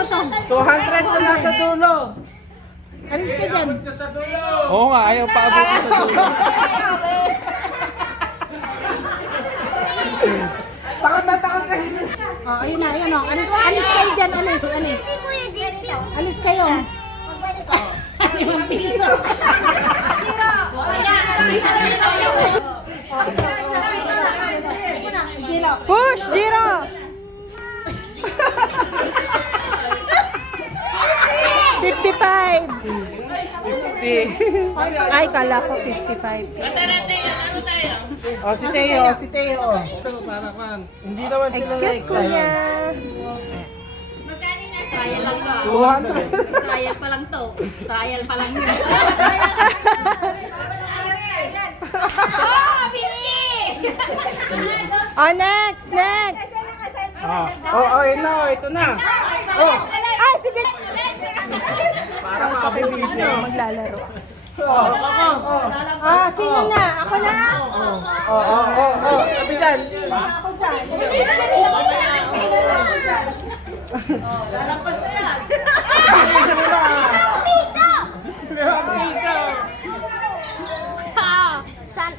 200 na lang sa dulo. Alis ka dyan. Oo nga, ayaw pa abot sa dulo. Takot na takot kasi. Oh, ayun na, ayun o. Alis kayo dyan, alis. Alis kayo. 5 piso. Push, Jiro! 55. 50. Ay, kala ko 55. Oh, si Teo, si Teo. Ito, para kan. Hindi naman sila Excuse, kuya. Trial lang to. 200. Trial pa lang to. Trial pa lang yun. Oh, bilis! Oh, next, next. Ito na. Oh, Ay, sige. para makapibigyo. Maglalaro. Oh. Ah, sino na? Ako na? Sabi dyan. Ah, sana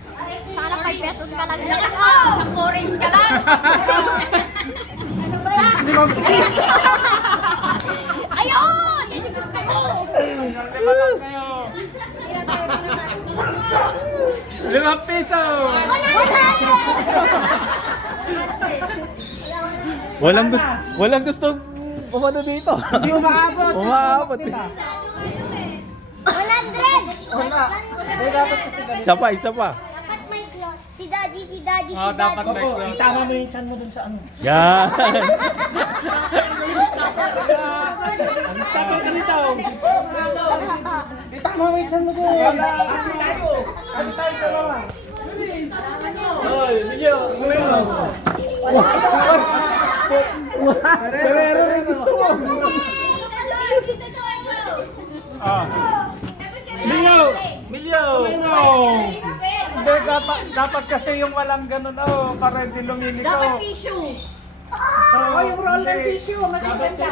5 pesos ka lang. Ang orange ka lang. Ayun! Yan yung gusto ko. 5 piso! Walang gustong umano dito. Hindi umaabot. Umaabot. 100! Wala. Hindi dapat kasi ganito. Isa pa. Dapat may cloth. Si daddy, si daddy, Oh, si dapat daddy. may cloth. Itama mo yung chan mo dun sa ano. Yan. Tapos dito. Itama mo yung chan mo dun. Ano tayo dalawa? Oy, Miguel, kumeno. Pero rin gusto mo. Milyo. Hindi, dapat kasi yung walang ganun, para hindi lumilito. Dapat tissue. Oh, yung roller tissue. Mas maganda.